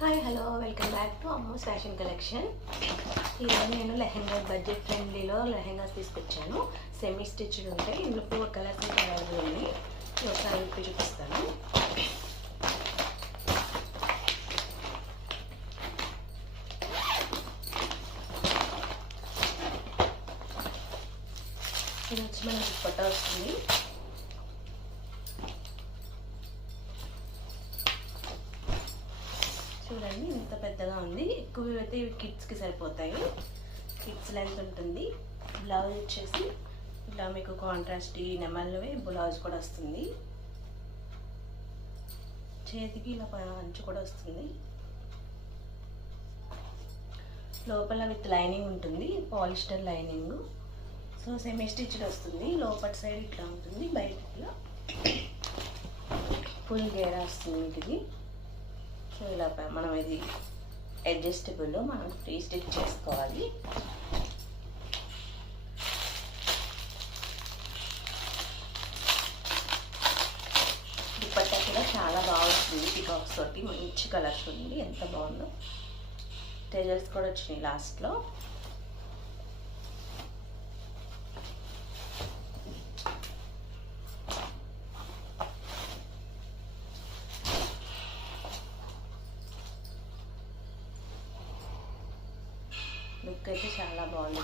Hi hello welcome back to Ammu's fashion collection. ఈరోజు నేను lehenga budget ఫ్రెండ్లీలో lehengas తీసుకొచ్చాను. సెమీ స్టిచ్డ్ ఉంటాయి. ఇందులో 4 కలర్స్ అవైలబుల్ ఉన్నాయి. ఒకసారి విప్పి చూపిస్తాను. ఇది వచ్చి మనకి దుపట్టా వస్తుంది. చూడండి ఇంత పెద్దగా ఉంది. ఎక్కువ అయితే ఇవి కిడ్స్కి సరిపోతాయి. కిడ్స్ లెంత్ ఉంటుంది. బ్లౌజ్ వచ్చేసి ఇలా మీకు కాంట్రాస్ట్ నెమల్వే బ్లౌజ్ కూడా వస్తుంది. చేతికి ఇలా అంచు కూడా వస్తుంది. లోపల విత్ లైనింగ్ ఉంటుంది, polyester lining. So semi stitched వస్తుంది. లోపల సైడ్ ఇట్లా ఉంటుంది, బయట ఇలా ఫుల్ గేరా వస్తుంది ఇది. సో ఇలా మనం ఇది అడ్జస్టబుల్, మనం ఫ్రీ స్టిచ్ చేసుకోవాలి. దుపట్టా కూడా చాలా బాగుంటుంది. పికాక్స్ తోటి మంచి కలర్స్ ఉంది. ఎంత బాగుందో. టెజల్స్ కూడా వచ్చినాయి లాస్ట్లో. లుక్ అయితే చాలా బాగుంది.